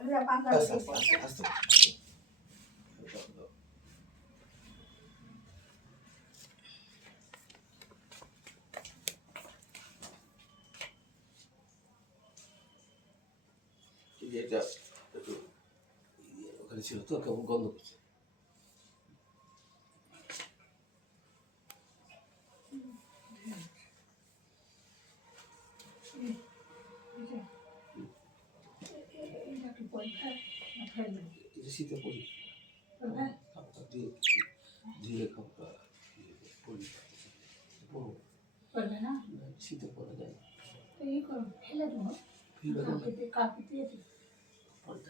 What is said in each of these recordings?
আস্তে আস্তে আস্তে আস্তে এটা একটু ওখানে ছিল তো কেমন গন্ধ করছে। শীতে পরি খাবারটা দিয়ে ধুয়ে খাবারটা পরি করবে না শীতে পরা যায় না। এই করো ফেলে দেবো কাপড় দিয়ে দিই পরে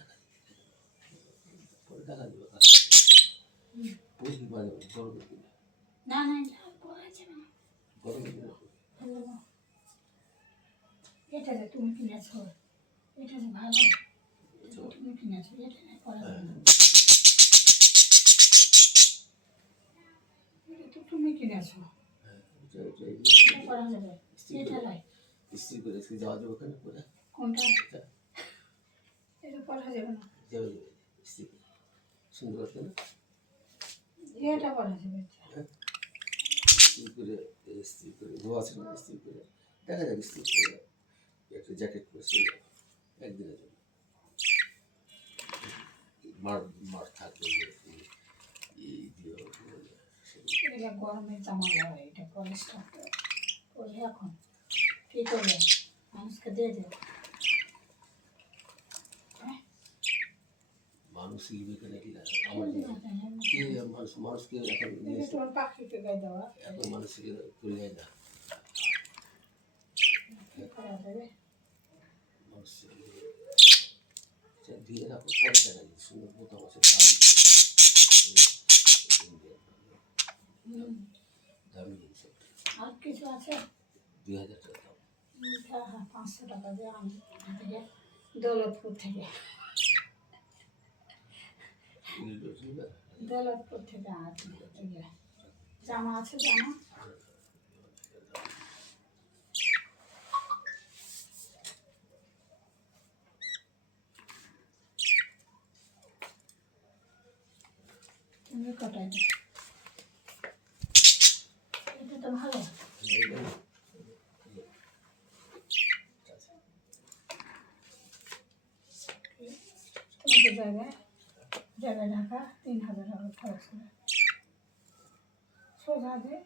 দেখা যাবে পরি মানে গরমের দিনে না না পরা যাবে না গরমের দিনে ফেলে দেবো। এটা যে তুমি কিনেছো এটা যে ভালো তুমি কিনেছো এটা না পরা যাবে না এটা তো তুমি কিনেছো এটা পরা যাবে এটা নয় ইস্ত্রি করে যাওয়া যাবে ওখানে পরে কোনটা এটা পরা যাবে না যাবে ইস্ত্রি সুন্দর আছে না এটা পরা যাবে ইস্ত্রি করে ধোয়া আছে না ইস্ত্রি করে দেখা যাবে ইস্ত্রি করে একটা জ্যাকেট পরে চলে যাবে একদিনের জন্য মার থাকবে এই দিয়ে এটা গরমের জামা দেওয়া এটা পরিষ্কার করে এখন কী করবে মানুষকে দিয়ে দেবে মানুষ লিখবে নাকি না আমার মানুষকে এখন তোর পাখিকে গায়ে দেওয়া এখন মানুষকে তুলে যায় না করা যাবে মানুষ দিয়ে রাখো পরে দেখা যাবে সুন্দর বোতাম আছে দামি জিনিস আর কিছু আছে 2000 টাকা দাম হ্যাঁ 500 টাকা দিয়ে আমি থেকে দৌলতপুর থেকে দৌলতপুর থেকে জামা আছে জামা তুমি কটাই এটা তো ভালো তোমাকে জায়গায় ঢাকা 3000 টাকা খরচ করে সোজা দিয়ে